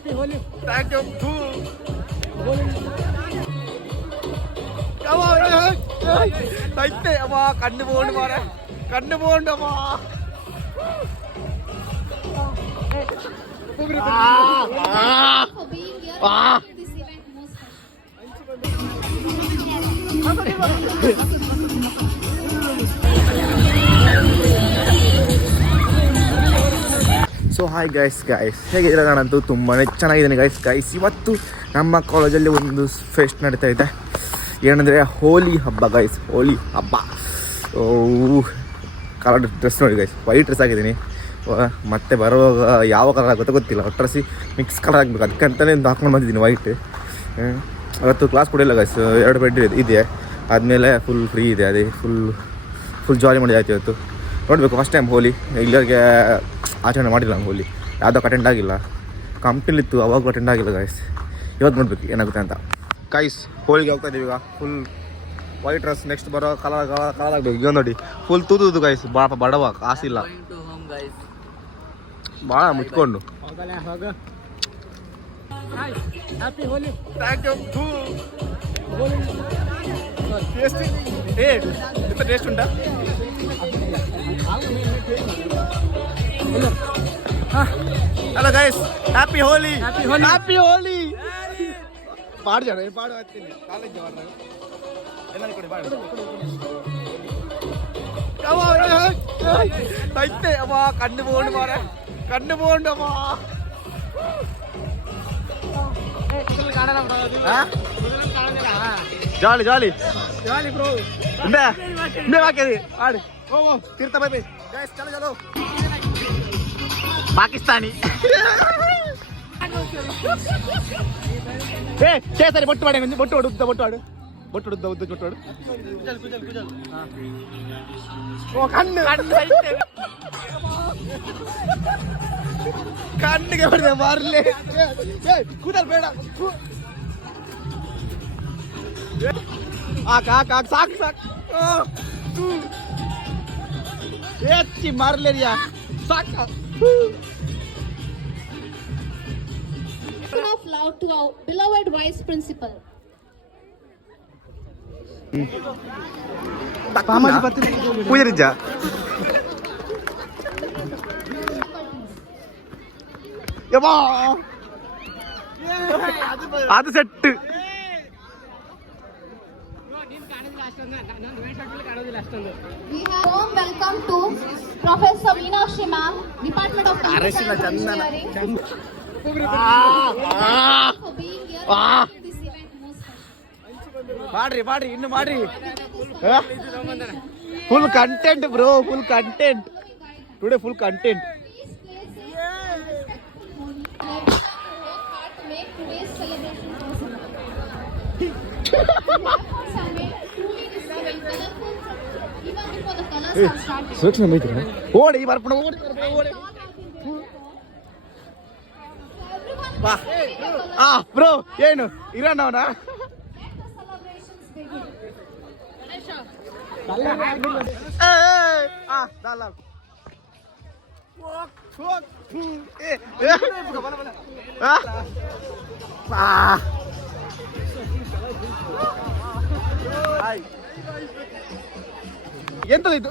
Happy Holi. Thank you too. തൈത്തെ അമ്മാ കണ്ണു പോകണ്ട് മാറ കണ്ണു പോകണ്ട് അമ്മാ ಸೊ ಹಾಯ್ ಗೈಸ್ ಹೇಗಿದ್ದೀರಾ? ನಾನಂತೂ ತುಂಬಾ ಚೆನ್ನಾಗಿದ್ದೀನಿ ಗೈಸ್. ಇವತ್ತು ನಮ್ಮ ಕಾಲೇಜಲ್ಲಿ ಒಂದು ಫೆಸ್ಟ್ ನಡೀತಾ ಇದೆ. ಏನಂದರೆ ಹೋಲಿ ಹಬ್ಬ ಗೈಸ್, ಹೋಲಿ ಹಬ್ಬ. ಕಲರ್ ಡ್ರೆಸ್ ನೋಡಿ ಗೈಸ್, ವೈಟ್ ಡ್ರೆಸ್ ಆಗಿದ್ದೀನಿ. ಮತ್ತೆ ಬರುವಾಗ ಯಾವ ಕಲರ್ ಆಗುತ್ತೋ ಗೊತ್ತಿಲ್ಲ, ಡ್ರೆಸ್ಸಿ ಮಿಕ್ಸ್ ಕಲರ್ ಆಗಬೇಕು, ಅದಕ್ಕಂತಲೇ ಒಂದು ಹಾಕ್ಕೊಂಡು ಬಂದಿದ್ದೀನಿ ವೈಟ್. ಅವತ್ತು ಕ್ಲಾಸ್ ಕೊಡಿಲ್ಲ ಗೈಸ್, 2 ಬೆಡ್ ಇದೆ, ಆದಮೇಲೆ ಫುಲ್ ಫ್ರೀ ಇದೆ. ಅದೇ ಫುಲ್ ಜಾಲಿ ಮಾಡಿದಾಯ್ತು ಇವತ್ತು. ನೋಡಬೇಕು, ಫಸ್ಟ್ ಟೈಮ್ ಹೋಲಿ, ಇಲ್ಲಿಗೆ ಆಚರಣೆ ಮಾಡಿಲ್ಲ ನಾನು ಹೋಲಿ, ಯಾವುದೋ ಅಟೆಂಡ್ ಆಗಿಲ್ಲ. ಕಂಪ್ನಿಲಿತ್ತು ಅವಾಗೂ ಅಟೆಂಡ್ ಆಗಿಲ್ಲ ಗೈಸ್. ಇವತ್ತು ನೋಡ್ಬೇಕು ಏನಾಗುತ್ತೆ ಅಂತ ಗೈಸ್. ಹೋಳಿಗೆ ಹೋಗ್ತಾ ಇದ್ದೀವಿ ಈಗ. ಫುಲ್ ವೈಟ್ ಡ್ರೆಸ್, ನೆಕ್ಸ್ಟ್ ಬರೋ ಕಲರ್ ಆಗಬೇಕು. ಈಗ ನೋಡಿ ಫುಲ್ ತೂದು ಗೈಸ್, ಬಾಪ ಬಡವ ಕಾಸಿಲ್ಲ, ಭಾಳ ಮುಚ್ಕೊಂಡು. Happy Holi. Thank you too. ಎಂತ ಟೇಸ್ಟ್ ಉಂಟಾ? Hello guys, happy Holi. Happy Holi. ಪಾಡು ಜನ ಪಾಡು ಹತ್ತೀನಿ ಕಾಲೇಜ್ ಎಲ್ಲ ಕೊಡಿ ಪಾಡು. ತೈತೆ ಅಮ್ಮ ಕಣ್ಣು போகண்டு ಮಾರ ಕಣ್ಣು போகண்டு ಅಮ್ಮ. ಜಾಲಿ ಜಾಲಿ ಜಾಲಿ ಬ್ರೋ. ಇಂದೇ ಹಾಕಿದಿ ಆಡಿ ತೀರ್ಥ ಬೈ ಬೈ ಗೈಸ್. ಚಲೋ ಚಲೋ ಪಾಕಿಸ್ತಾನಿ. ಸರಿ ಬೊಟ್ಟು ಮಾಡಿ, ಬೊಟ್ಟು ಹೊಡುತ್ತ ಬೊಟ್ಟು ಆಡು, ಬೊಟ್ಟು ಹೊಡುತ್ತ ಉದ್ದ ಬೊಟ್ಟು ಆಡು. ಕಣ್ಣು ಕಣ್ಣಿಗೆ ಹೊಡೆದ ಮಾರಲೇ. ಕೂದಲ್ ಬೇಡ, ಸಾಕು ಸಾಕು ಹೆಚ್ಚಿ ಮಾರಲೇರಿಯಾ ಸಾಕು. Of love to our beloved vice principal. ಪೂಜರಿಜ್ಜ ಅದು set. We have warm welcome to Professor Meenakshi Ma'am, Department of Computer Engineering. For being here in this event most. ಮಾಡ್ರಿ ಇನ್ನು ಮಾಡ್ರಿ. Full content bro, full content today, full content. Make today's celebration possible. Even before the colors have started. ಸೂಕ್ಷ್ಮ ಮೈತ್ರಿ ಓಡಿ ಬರ್ಪಣ ಓಡಿ ಓಡಿ. ಬಾ bro, ಏನು ಇರೋಣವನ? ಎಂತದಿತ್ತು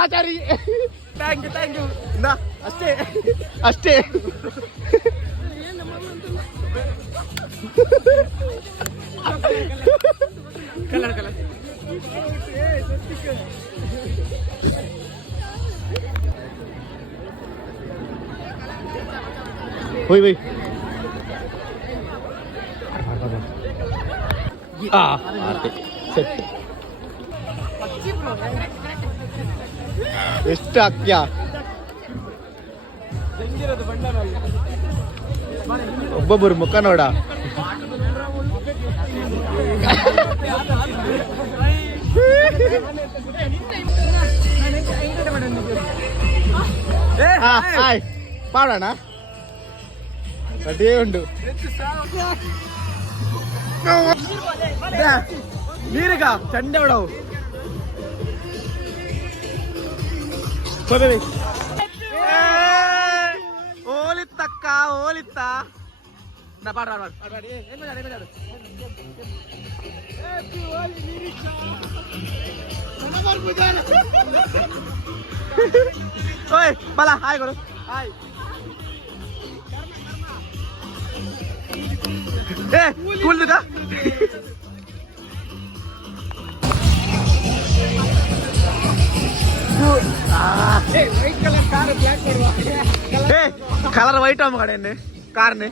ಆಚಾರಿ? ಥ್ಯಾಂಕ್ ಯು ಅಷ್ಟೇ. ಕಲರ್ ಹೋಯ್ ಬೈ. ಸೆಟ್ ಎಷ್ಟು ಹಾಕ್ಯಾ? ಒಬ್ಬೊಬ್ಬರು ಮುಖ ನೋಡ. ಪಾಡೋಣ, ರೆಡಿ ಉಂಟು. ನೀರಿಗ ಚಂಡೆ ಬಿಡವು. ಹೋಲಿತ್ತಾ ನಾ ಪಾಡ ಏನು ಮಾಡು ಓಯ್ ಬಲ ಹಾಯ್ ಕೊಡು ಹಾಯ್ ಏ ಕೂಲ್ದುಗ ಕಲರ್ ವೈಟ್ ಆಮ ಕಡೆ ಕಾರ್ನೆ